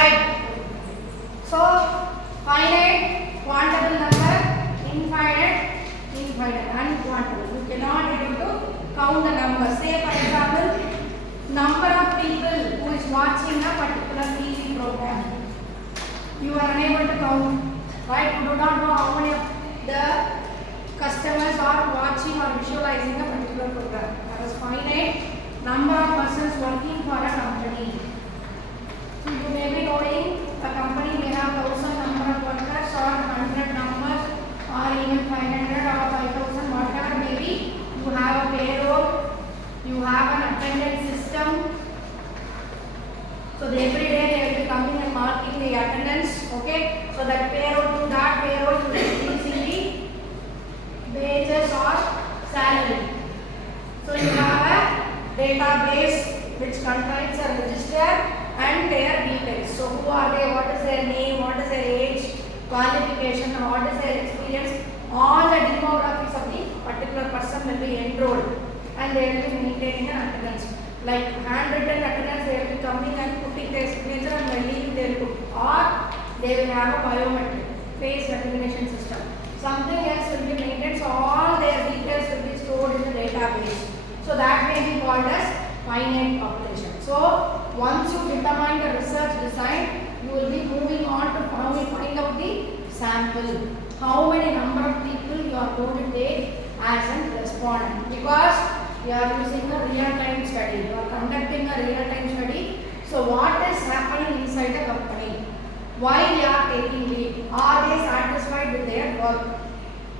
Right. So finite, quantable number, infinite, unquantable. You cannot be able to count the number. Say for example, number of people who is watching a particular TV program. You are unable to count, right? You do not know how many of the customers are watching or visualizing a particular program. That is finite number of persons working for a company. So you may be knowing a company may have 1,000 number of workers or 100 numbers or even 500 or 5,000, whatever may be. You have a payroll, you have an attendance system. So every day they will be coming and marking the attendance. Okay. So that payroll to that payroll you will increasing the wages or salary. So you have a database which contains a register and their details. So who are they, what is their name, what is their age, qualification, what is their experience, all the demographics of the particular person will be enrolled and they will be maintaining an attendance. Like handwritten attendance, they will be coming and putting their signature and then leaving their book, or they will have a biometric face recognition system. Something else will be maintained, so all their details will be stored in the database. So that may be called as finite population. So once you determine the research design, you will be moving on to find out the sample. How many number of people you are going to take as a respondent, because you are using a real-time study, you are conducting a real-time study. So what is happening inside the company? Why they are taking leave? Are they satisfied with their work?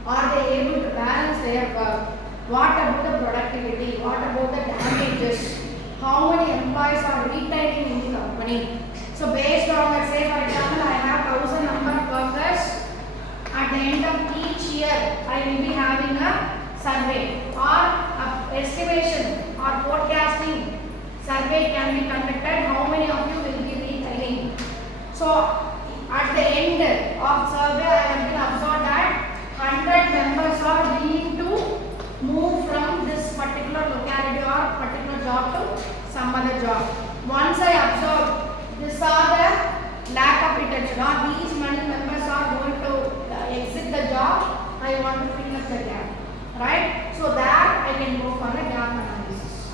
Are they able to balance their work? What about the productivity? What about the damages? How many employees are retaining in the company? So based on, let's say for example, I have 1,000 number of workers. At the end of each year, I will be having a survey or estimation or forecasting survey can be conducted. How many of you will be retaining? So at the end of survey, I have been observed that 100 members are willing to move from this particular locality or particular job to some other job. Once I observe these are the lack of retention, or these many members are going to exit the job, I want to fill up the gap, right? So that I can go for a gap analysis.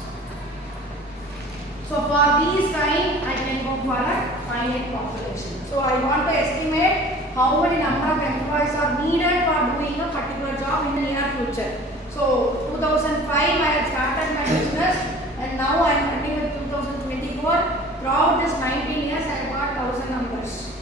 So for these kind, I can go for a finite population. So I want to estimate how many number of employees are needed for doing a particular job in the near future. So 2005 I had started my business and now I am running with 2024. Throughout this 19 years I have got 1,000 numbers.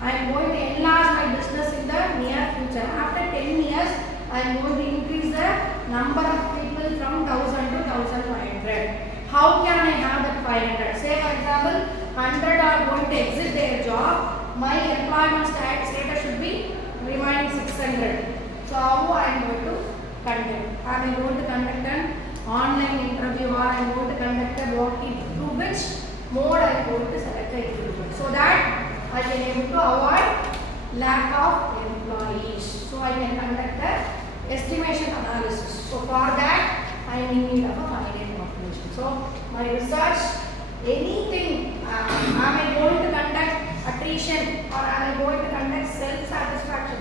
I am going to enlarge my business in the near future. After 10 years I am going to increase the number of people from 1,000 to 1,500. How can I have that 500? Say for example 100 are going to exit their job. My employment status should be remaining 600. So how I am going to conduct? I am going to conduct an online interview or I am going to conduct a walk-in, through which mode I am going to select the individual, so that I can able to avoid lack of employees. So I can conduct the estimation analysis. So for that I am in need of a finite population. So my research, anything, am I going to conduct attrition or am I going to conduct self-satisfaction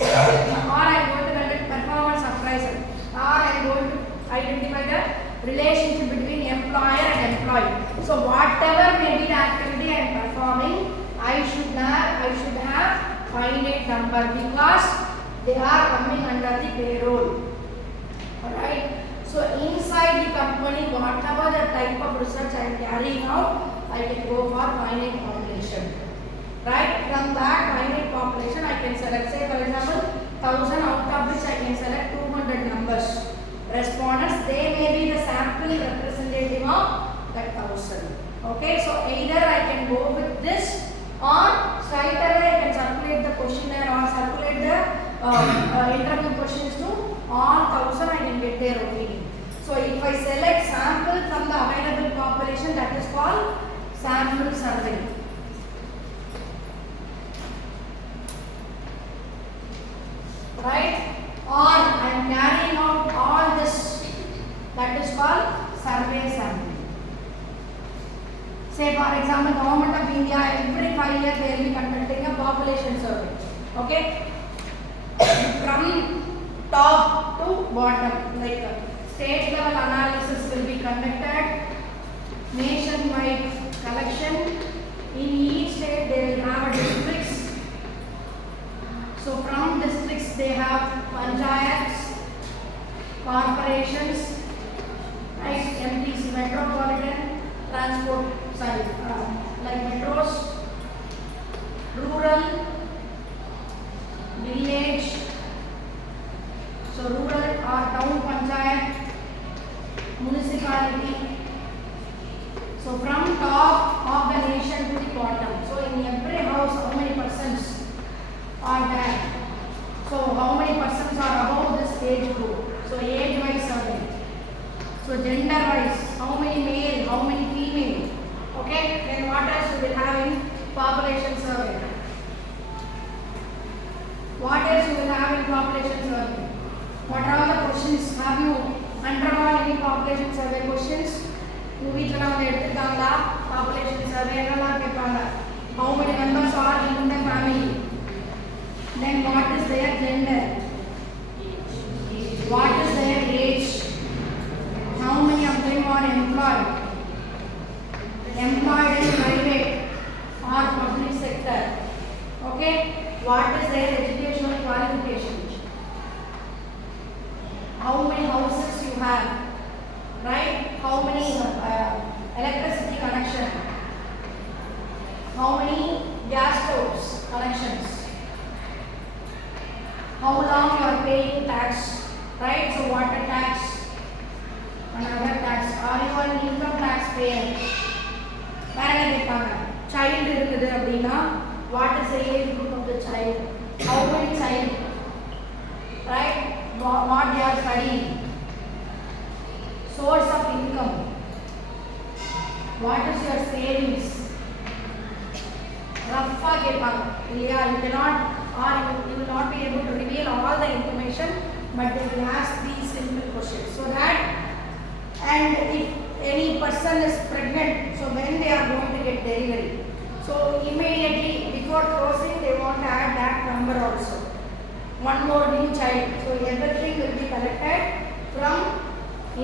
or I am going to conduct performance appraisal or I am going to identify the relationship between employer and employee. So whatever may be the activity I am performing, I should have finite number because they are coming under the payroll. Alright. So inside the company, whatever the type of research I am carrying out, I can go for finite population. Right? From that finite population, I can select, say for example, 1,000 out of which I can select 200 numbers. Respondents, they may be the sample representative of that 1,000. Okay, so either I can go with this or straight away I can circulate the questionnaire or circulate the interview questions to all 1,000, I can get their opinion. So if I select sample from the available population, that is called sample survey. Right? Or I am carrying out all this, that is called survey sampling. Say for example, Government of India every 5 years they will be conducting a population survey. Okay, from top to bottom, like state level analysis will be conducted, nationwide collection. In each state they will have a districts. So from districts they have panchayats, corporations, like MTC, metropolitan transport side, like metros, rural, village. So rural or town panchayat, municipality. So from top of the nation to the bottom. So in every house, how many persons are there? So how many persons are above this age group? So age wise survey. So gender wise, how many male, how many female? Okay, then what else you will have in population survey? What else you will have in population survey? What are the questions? Have you undergone any population survey questions? You வீட்ல வந்து எடுத்துட்டாங்களா population survey என்னலாம் கேட்பாங்க? How many members are in the family? Then what is their gender? What is their age? How many of them are employed? Employed in private or public sector? Okay. What is their educational qualification? How many houses you have? Right? How many electricity connection? How many gas stoves connections? How long you are paying tax? Right? So water tax, another tax. Are you an income tax payer? வேற என்ன கேட்பாங்க? Child இருக்குது அப்படின்னா what is the age group of the child? How many child? Right? What they are studying? Source of income. What is your savings? Rough கேட்பாங்க இல்லையா? You cannot or you will not be able to reveal all the information, but they will ask these simple questions so that, and if any person is pregnant, so when they are going to get delivery, so immediately before closing they want to add that number also, one more new child. So everything will be collected from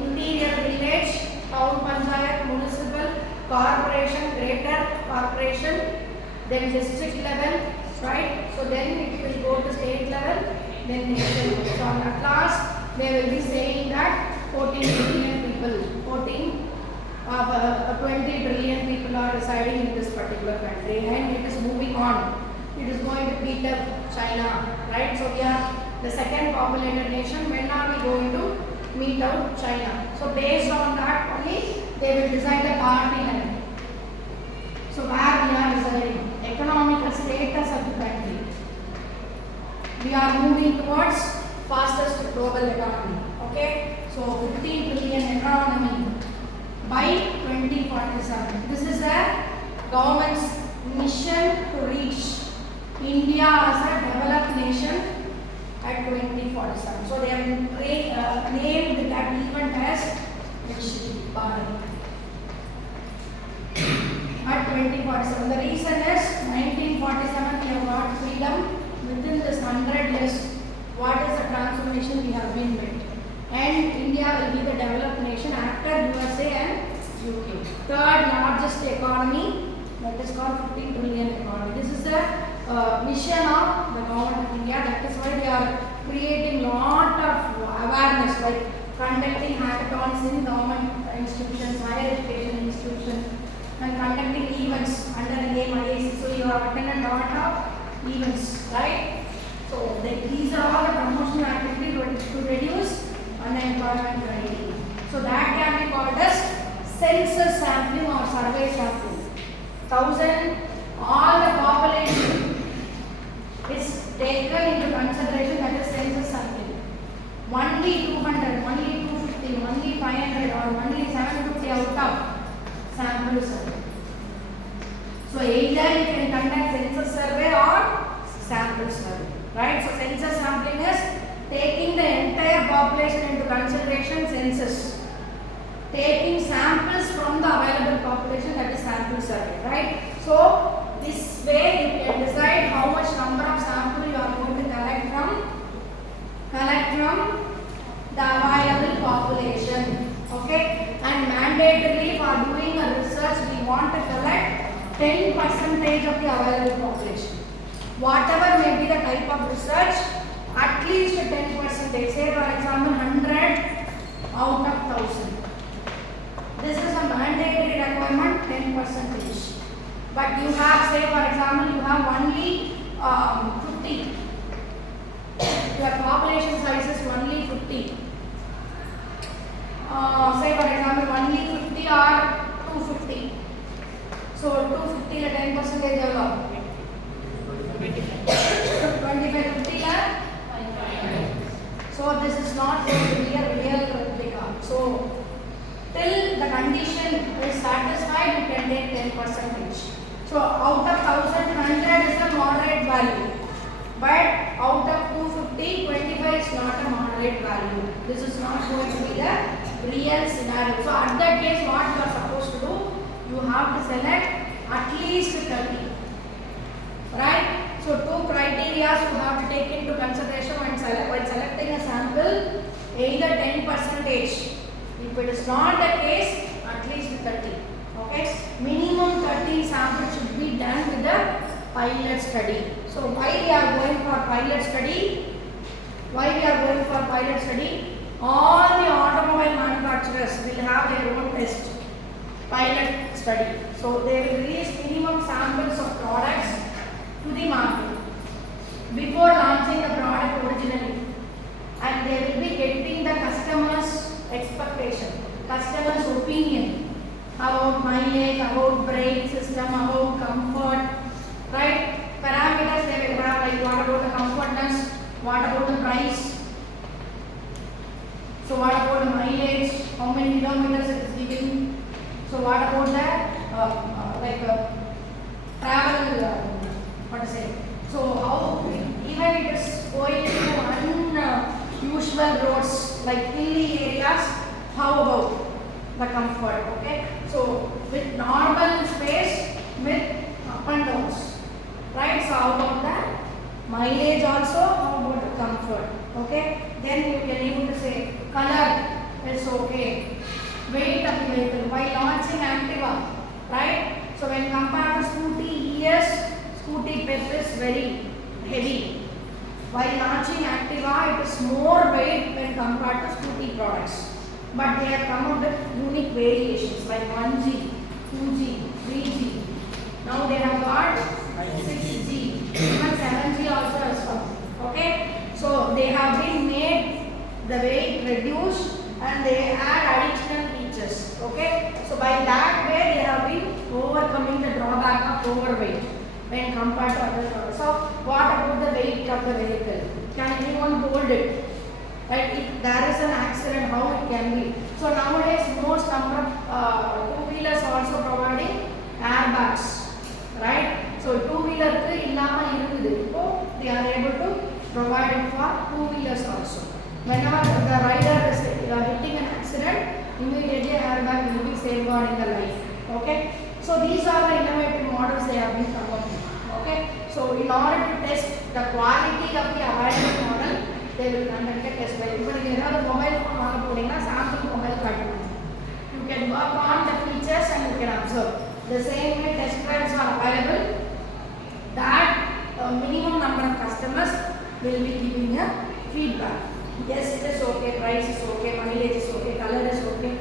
interior village, town panchayat, municipal, corporation, greater corporation, then district level, right? So then it will go to state level, then national. So at last they will be saying that 14 billion people, 20 billion people are residing in this particular country, and it is moving on. It is going to beat up China, right? So we are the second populated nation. When are we going to meet out China? So based on that only they will decide the party line. So where we are residing, economic status of the country. We are moving towards fastest global economy. Okay, so 15 billion economy by 2047. This is the government's mission to reach India as a developed nation at 2047. So they have named that event as at 2047. The reason is 1947 we have got freedom. Within this 100 years, what is the transformation we have been made? And India will be the developed nation after USA and UK. Third largest economy, that is called 15 trillion economy. This is the mission of the government of India. That is why they are creating lot of awareness, like conducting hackathons in government institutions, higher education institutions, and conducting events under the name IAC. So you have attended lot of events, right? So these are all the promotional activities to reduce unemployment rate. So that can be called as census sampling or survey sampling. 1,000, all the population is taken into consideration, that is census sampling. Only 200, only 250, only 500 or only 750 out of sample survey. So either you can conduct census survey or sample survey, right? So census sampling is taking the entire population into consideration, census. taking samples from the available population, that is sample survey, right? So this way you can decide how much number of sample you are going to collect from the available population. Okay, and mandatorily for doing a research we want to collect 10% of the available population. Whatever may be the type of research, at least 10%. Say for example 100 out of 1000. This is a mandatory requirement, 10%. But you have, say for example, you have only 50. Your population size is only 50. Say for example, only 50 or 250. So 250 la 10% alone. 25, 50 la. So this is not going to be a real replica. So till the condition is satisfied, you can take 10%. So out of 1100 is a moderate value, but out of 250, 25 is not a moderate value. This is not going to be the real scenario. So at that case, what you are supposed to do, you have to select at least 30, right? So two criteria you have to take into consideration when selecting a sample, either 10%. If it is not the case, at least 30. Okay, minimum 30 samples should be done with the pilot study. So why we are going for pilot study? All the automobile manufacturers will have their own test, pilot study. So they will release minimum samples of products to the market before launching the product originally, and they will be getting the customers' expectation, customers' opinion about mileage, about brake system, about comfort, right? Parameters they will have, like what about the comfortness, what about the price, so what about the mileage, how many kilometers it is giving, so what about the travel, what to say, so how even it is going to unusual roads like hilly areas, how about the comfort? Okay, so with normal space, with up and downs, right? So how about that mileage also, how about the comfort? Okay, then you can able to say color is okay, weight of the vehicle by launching Activa, right? So when compared to scooty, yes, scooty pep is very heavy. While launching Activa, it is more weight when compared to scooty products. But they have come up with unique variations like 1G, 2G, 3G. Now they have got 6G, even 7G also has come. Okay, so they have been made the weight reduced and they add additional features. Okay, so by that way they have been overcoming the drawback of overweight when compared to other products. So what about the weight of the vehicle? Can anyone hold it? Right? If there is an accident, how it can be? So nowadays most number of two-wheelers also providing airbags, right? So two-wheeler illama irukudhu. So they are able to provide it for two-wheelers also. Whenever the rider is hitting an accident, immediately airbag will be safeguarding the life. Okay. So these are the innovative models they have been promoting. Okay. So in order to test the quality of the available model, they will conduct a test. Like if you have a mobile phone, sample mobile card. You can work on the features and you can observe. The same way test drives are available. That minimum number of customers will be giving a feedback. Yes, it is okay, price is okay, mileage is okay, color is okay,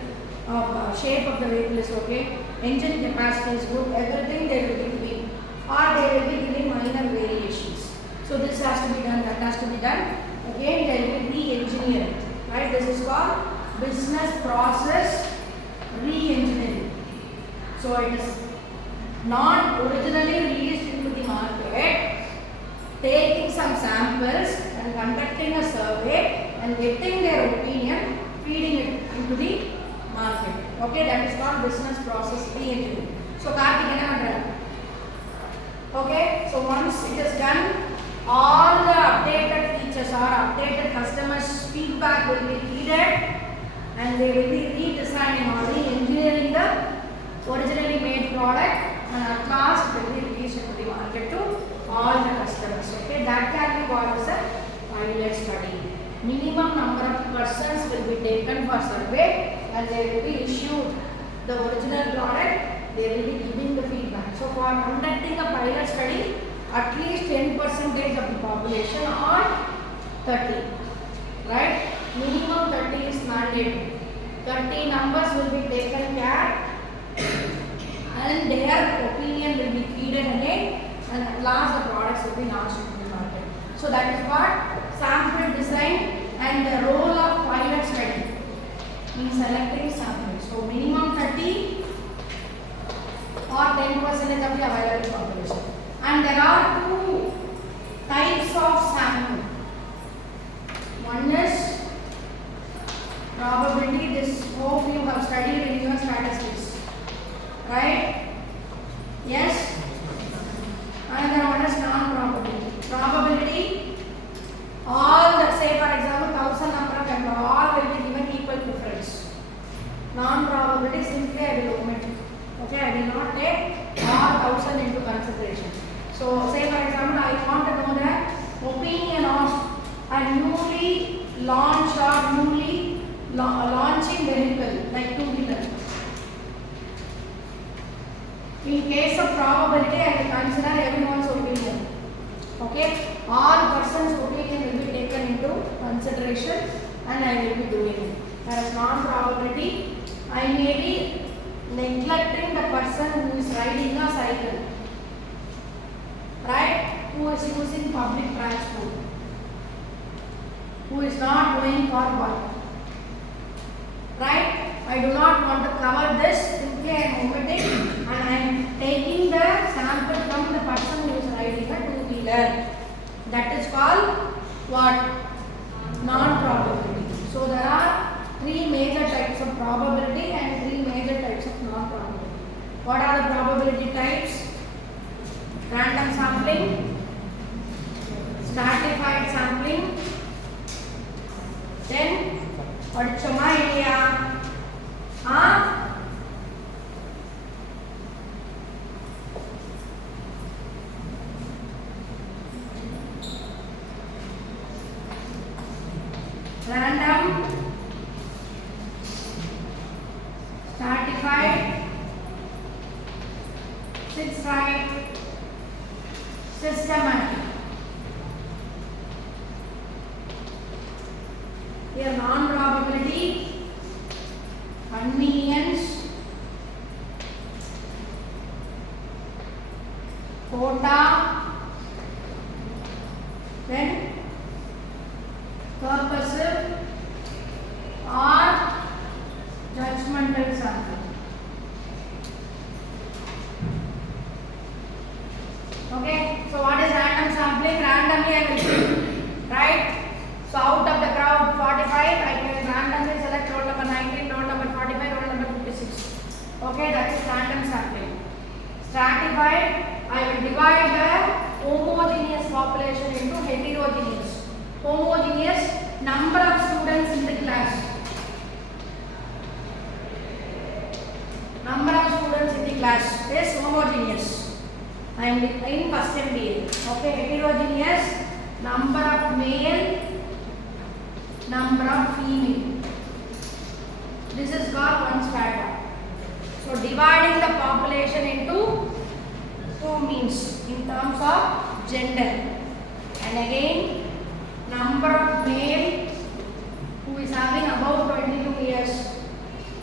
shape of the vehicle is okay, engine capacity is good, everything they will be giving, or they will be giving minor variations. So this has to be done, that has to be done. Again, there will be re-engineering, right? This is called business process re-engineering. So it is not originally released into the market, taking some samples and conducting a survey and getting their opinion, feeding it into the market. Okay, that is called business process re-engineering. So Karthik, okay, so once it is done, all the updated features or updated customers' feedback will be feeded and they will be redesigned in order for survey and they will be issued the original product, they will be giving the feedback. So for conducting a pilot study, at least 10% of the population or 30, right? Minimum 30 is mandated. 30 numbers will be taken care and their opinion will be feeded again, and at last the products will be launched into the market. So that is what sample design and the role of pilot study in selecting samples. So minimum 30 or 10% of the available population. And there are two types of sample. One is probability. This hope you have studied in your statistics, right? Yes. Another one is non-probability. Probability, all the, say for example 1000 number of members, all will be given equal preference. Non-probability, simply I will omit. Okay, I will not take all 1000 into consideration. So say for example I want to know the opinion of a newly launched or newly launching vehicle like two-wheeler. In case of probability, I will consider everyone's opinion. Okay, all persons' opinion will be taken into consideration and I will be doing it. Whereas non-probability, I may be neglecting the person who is riding a cycle, right? Who is using public transport, who is not going for work, right? I do not want to cover this, simply I am omitting and I am taking the sample from the person who is riding a two-wheeler. That is called what? Non-probability. So there are three major types of probability and three major types of non-probability. What are the probability types? Random sampling, stratified sampling, then what is idea? Random, stratified, systematic. Here non-probability, convenience, quota, then purposive or judgmental sample. Okay, so what is random sampling? Randomly I will pick, right? So out of the crowd 45, I can randomly select roll number 19, roll number 45, roll number 56. Okay, that is random sampling. Stratified, I will divide the homogeneous population into heterogeneous. Homogeneous, number of students in the class. Number of students in the class is homogeneous. I am in first MBA. Okay, heterogeneous, number of male, number of female. This is called one strata. So dividing the population into two means in terms of gender. And again, number of male who is having about 22 years,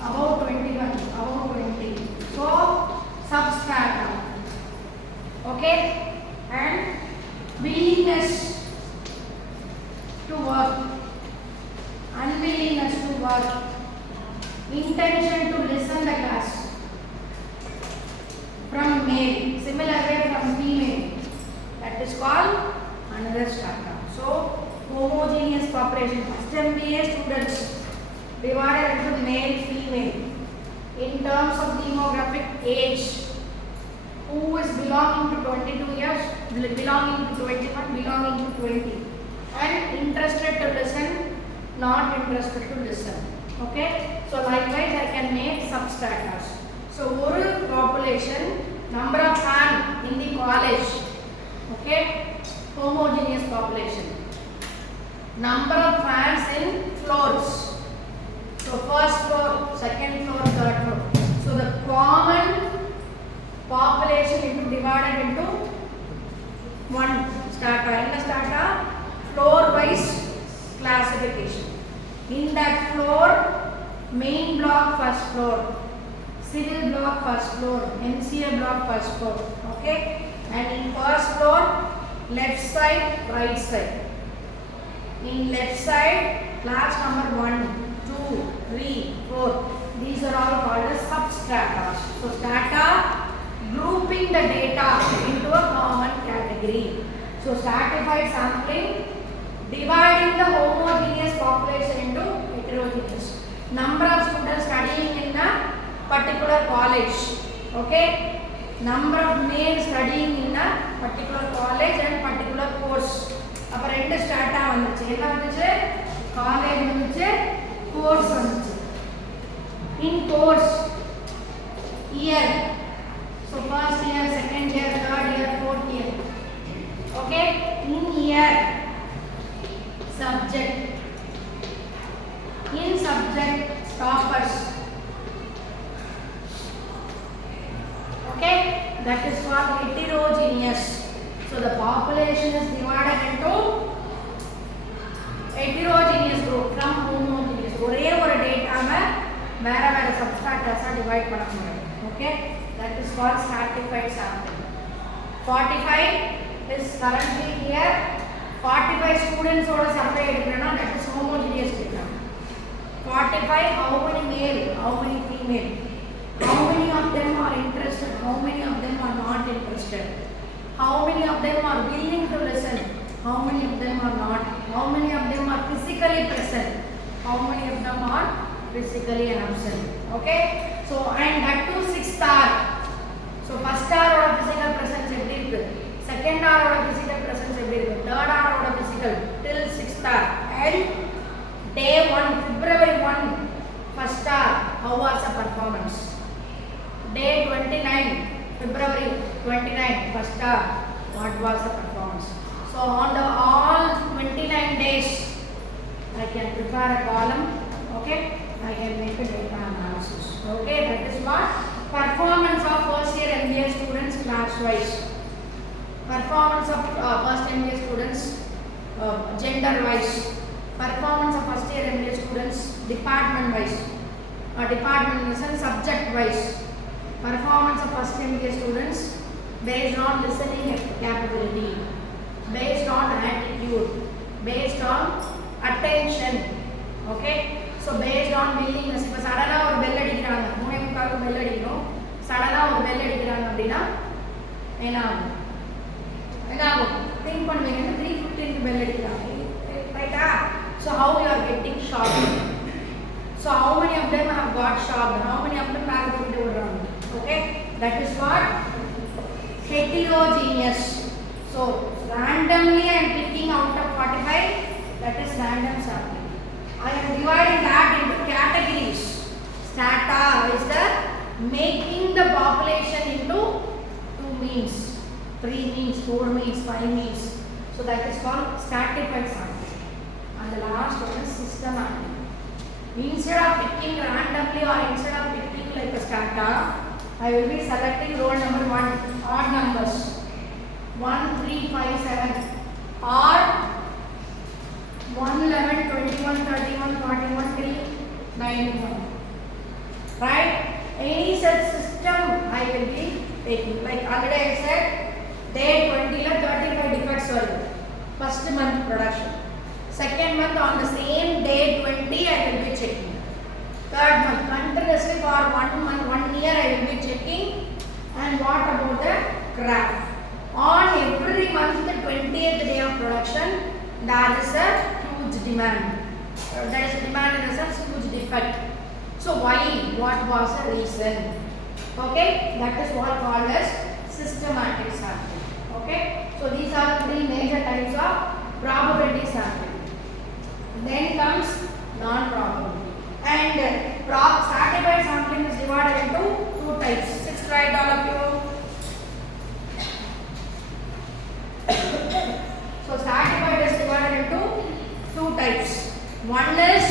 about 21, about 20. So substrata. Okay, and willingness to work, unwillingness to work, intention to listen the class from male, similar way from female. That is called another strata. So homogeneous population, first MBA students divided into male, female in terms of demographic age. Who is belonging to 22 years, belonging to 21, belonging to 20, and interested to listen, not interested to listen. Okay, so likewise I can make substratas. So one population, number of fans in the college, okay, homogeneous population. Number of fans in floors, So first floor, second floor, third floor. So the common population into divided into one strata. In the strata, floor wise classification. In that floor, main block first floor, civil block first floor, MCA block first floor. Okay. And in first floor, left side, right side. In left side, class number 1, 2, 3, 4. These are all called as substrata. So strata grouping the data into a common category. So stratified sampling dividing the homogeneous population into heterogeneous. Number of students studying in a particular college. Okay. Number of males studying in a particular college and particular course. அப்ப ரெண்டு ஸ்டார்ட்டா வந்துச்சு. என்ன வந்துச்சு? College வந்துச்சு, course வந்துச்சு. In course year. So first year, second year, third year, fourth year. Okay? In year subject. In subject toppers. Okay? That is called heterogeneous. So the population is divided into heterogeneous group from homogeneous. ஒரே ஒரு டேட்டாவை வேற வேற சப்ஸ்ட்ராட்டாஸா divide பண்ண முடியும். Okay? That is called stratified sampling. 45 is currently here. 45 students ஓட survey எடுக்கறனா that is homogeneous data. 45 how many male, how many female, how many of them are interested, how many of them are not interested. How many of them are willing to listen? How many of them are not? How many of them are physically present? How many of them are physically absent? Okay? So, and that too 6 star. So, first star oda physical presence எப்படி இருக்கு? Second star oda physical presence எப்படி இருக்கு? Third star oda physical till 6 star. And day 1, February 1, first star, how was the performance? Day 29. February 29, first star, what was the performance? So on the all 29 days, I can prepare a column, okay? I can make a data analysis, okay? That is what performance of first year MBA students class wise, performance of first MBA students gender wise, performance of first year MBA students department wise, department in the sense subject wise. Performance of first MBA students based on listening capability, based on attitude, based on attention. Okay? So based on willingness. இப்போ சடனா ஒரு bell அடிக்கிறாங்க, 3:45 bell அடிக்கணும். சடனா ஒரு bell அடிக்கிறாங்க அப்படின்னா என்ன ஆகும்? திங்க் பண்ணுவீங்க 3:15 பெல் அடிக்கிறாங்க. ரைட்டா? So how you are getting shocked? So how many of them have got shocked? How many of them have got vidrang? Okay, that is what heterogeneous. So randomly I am picking out of 45. That is random sampling. I am dividing that into categories. Strata is the making the population into 2 means, 3 means, 4 means, 5 means. So that is called stratified sampling. And the last one is systematic. Instead of picking randomly or instead of picking like a strata, I will be selecting roll number 1, odd numbers 1, 3, 5, 7 or 1, 11, 21, 31, 41 till 91. Right? Any such system I will be taking. Like already I said, day 20 la 35 defects were first month production. Second month on the same day 20 I will be checking. Third month continuously for 1 month, 1 year I will be checking. And what about the graph? On every month, the 20th day of production, there is a huge demand. There is a demand in the sense huge defect. So why? What was the reason? Okay, that is what called as systematic sampling. Okay, so these are the 3 major types of probability sampling. Then comes non-probability. And stratified sampling is divided into 2 types. 6 right, all of you. So stratified is divided into 2 types. One is